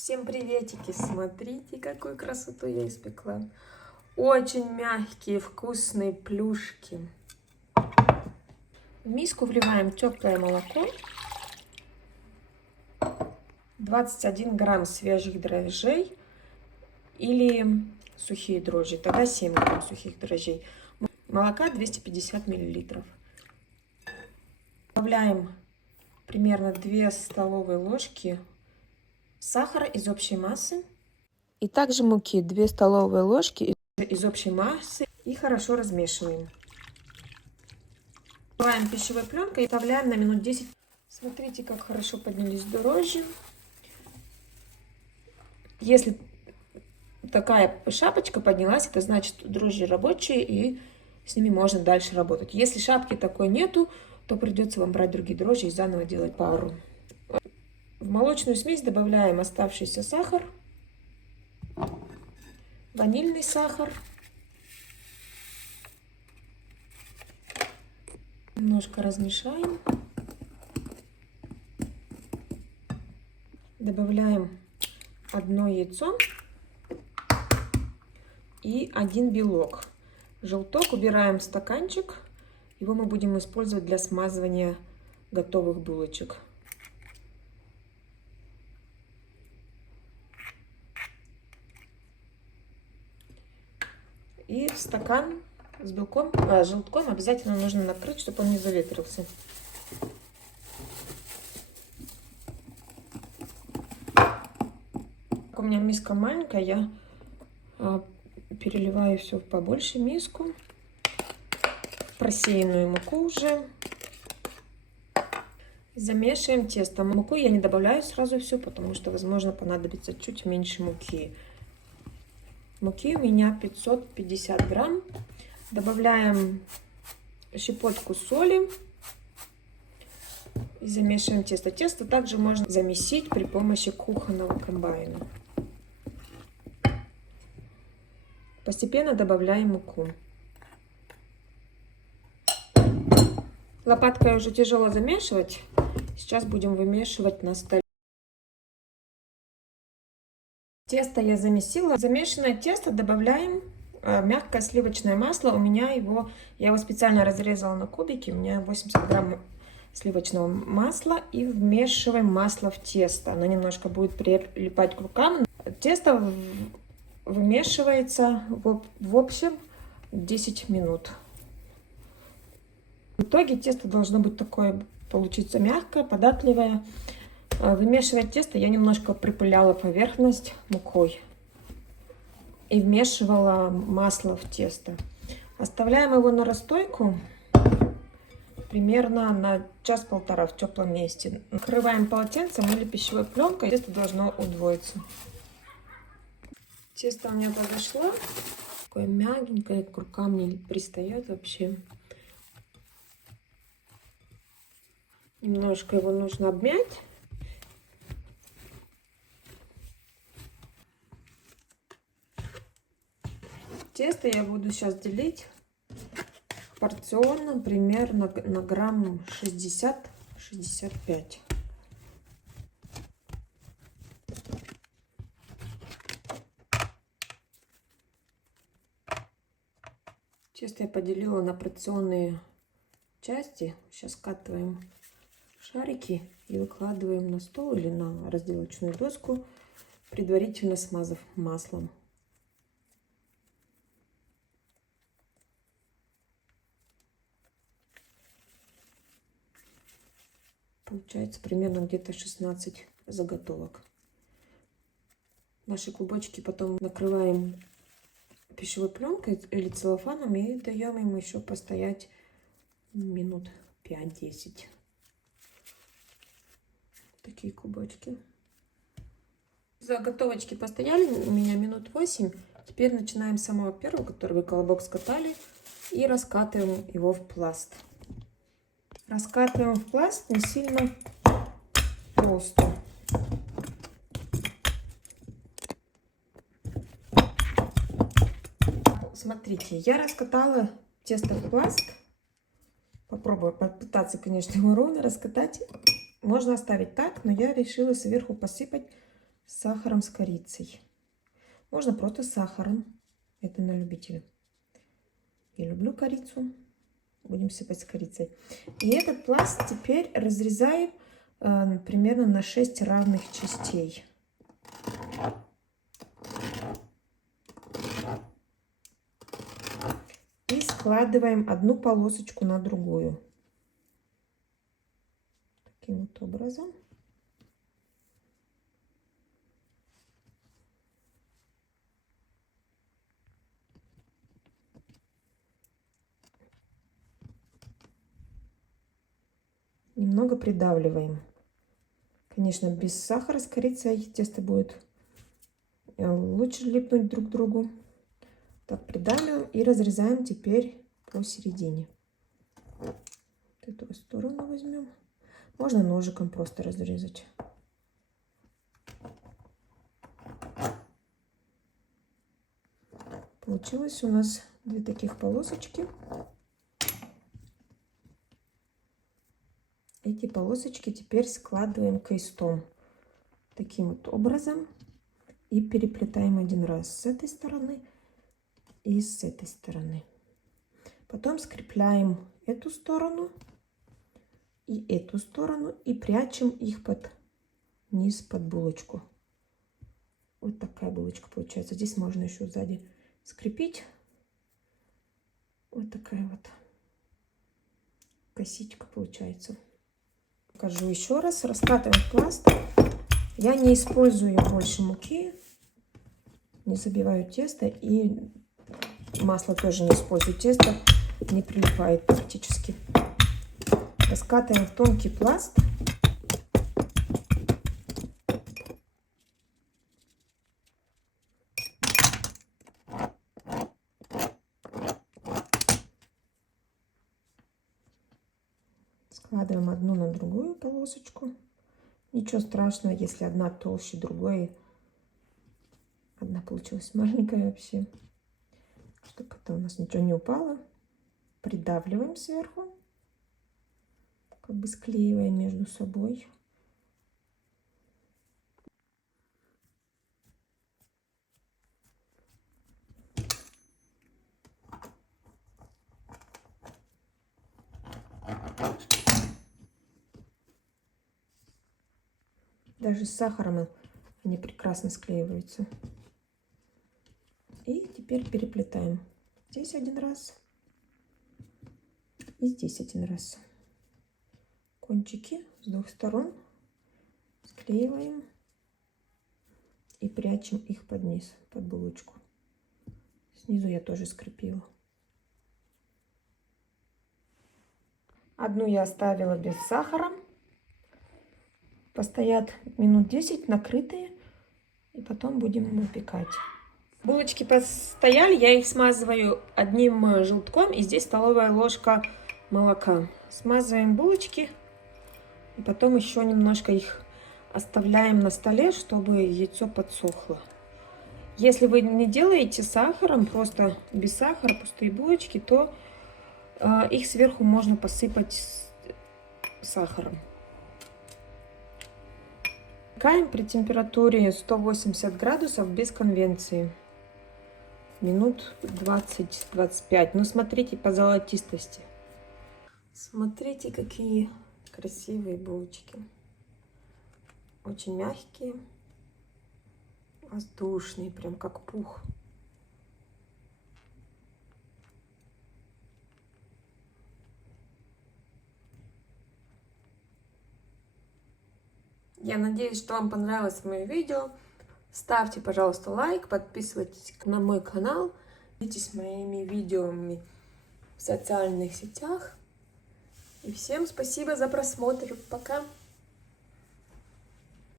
Всем приветики! Смотрите, какую красоту я испекла. Очень мягкие, вкусные плюшки. В миску вливаем теплое молоко. 21 грамм свежих дрожжей или сухие дрожжи. Тогда 7 грамм сухих дрожжей. Молока 250 миллилитров. Добавляем примерно 2 столовые ложки сахара из общей массы. И также муки 2 столовые ложки из общей массы и хорошо размешиваем. Накрываем пищевой пленкой и оставляем на минут 10. Смотрите, как хорошо поднялись дрожжи. Если такая шапочка поднялась, это значит, дрожжи рабочие и с ними можно дальше работать. Если шапки такой нету, то придется вам брать другие дрожжи и заново делать пару. В молочную смесь добавляем оставшийся сахар, ванильный сахар, немножко размешаем, добавляем 1 яйцо и 1 белок. Желток убираем в стаканчик, его мы будем использовать для смазывания готовых булочек. И стакан с желтком обязательно нужно накрыть, чтобы он не заветрился. У меня миска маленькая, я переливаю все в побольше миску. Просеянную муку уже. Замешиваем тесто. Муку я не добавляю сразу все, потому что, возможно, понадобится чуть меньше муки. Муки у меня 550 грамм. Добавляем щепотку соли и замешиваем тесто. Тесто также можно замесить при помощи кухонного комбайна. Постепенно добавляем муку. Лопаткой уже тяжело замешивать. Сейчас будем вымешивать на столе. Тесто я замесила. В замешанное тесто добавляем мягкое сливочное масло. Я его специально разрезала на кубики. У меня 80 грамм сливочного масла. И вмешиваем масло в тесто. Оно немножко будет прилипать к рукам. Тесто вымешивается в общем 10 минут. В итоге тесто должно быть такое, получиться мягкое, податливое. Вымешивать тесто я немножко припыляла поверхность мукой и вмешивала масло в тесто. Оставляем его на расстойку примерно на час-полтора в теплом месте. Накрываем полотенцем или пищевой пленкой. Тесто должно удвоиться. Тесто у меня подошло. Такое мягенькое, к рукам не пристает вообще. Немножко его нужно обмять. Тесто я буду сейчас делить порционно, примерно на грамм 60-65. Тесто я поделила на порционные части. Сейчас скатываем шарики и выкладываем на стол или на разделочную доску, предварительно смазав маслом. Получается примерно где-то 16 заготовок. Наши клубочки потом накрываем пищевой пленкой или целлофаном и даем им еще постоять минут 5-10. Такие клубочки. Заготовочки постояли у меня минут 8. Теперь начинаем с самого первого, который вы колобок скатали, и раскатываем его в пласт. Раскатываем в пласт не сильно толсто. Смотрите, я раскатала тесто в пласт. Попробую попытаться, конечно, его ровно раскатать. Можно оставить так, но я решила сверху посыпать с сахаром, с корицей. Можно просто с сахаром. Это на любителя. Я люблю корицу. Будем сыпать с корицей. И этот пласт теперь разрезаем примерно на 6 равных частей. И складываем одну полосочку на другую. Таким вот образом. Немного придавливаем. Конечно, без сахара с корицей тесто будет лучше липнуть друг к другу. Так, придавливаем и разрезаем теперь посередине. Вот эту сторону возьмем. Можно ножиком просто разрезать. Получилось у нас 2 таких полосочки. Эти полосочки теперь складываем крестом таким вот образом и переплетаем один раз с этой стороны и с этой стороны. Потом скрепляем эту сторону и прячем их под низ, под булочку. Вот такая булочка получается. Здесь можно еще сзади скрепить. Вот такая вот косичка получается. Покажу еще раз. Раскатываем пласт. Я не использую больше муки, не забиваю тесто, и масло тоже не использую. Тесто не прилипает практически. Раскатываем в тонкий пласт. Складываем одну на другую полосочку. Ничего страшного, если одна толще другой. Одна получилась маленькая вообще. Чтобы это у нас ничего не упало. Придавливаем сверху. Как бы склеиваем между собой. Даже с сахаром они прекрасно склеиваются. И теперь переплетаем. Здесь один раз. И здесь один раз. Кончики с 2 сторон склеиваем. И прячем их под низ, под булочку. Снизу я тоже скрепила. Одну я оставила без сахара. Постоят минут 10 накрытые. И потом будем выпекать. Булочки постояли, я их смазываю одним желтком. И здесь столовая ложка молока. Смазываем булочки. И потом еще немножко их оставляем на столе, чтобы яйцо подсохло. Если вы не делаете сахаром, просто без сахара, пустые булочки, то их сверху можно посыпать сахаром. Выпекаем при температуре 180 градусов без конвекции. Минут 20-25. Но смотрите по золотистости. Смотрите, какие красивые булочки. Очень мягкие. Воздушные, прям как пух. Я надеюсь, что вам понравилось мое видео. Ставьте, пожалуйста, лайк, подписывайтесь на мой канал, делитесь моими видео в социальных сетях. И всем спасибо за просмотр. Пока!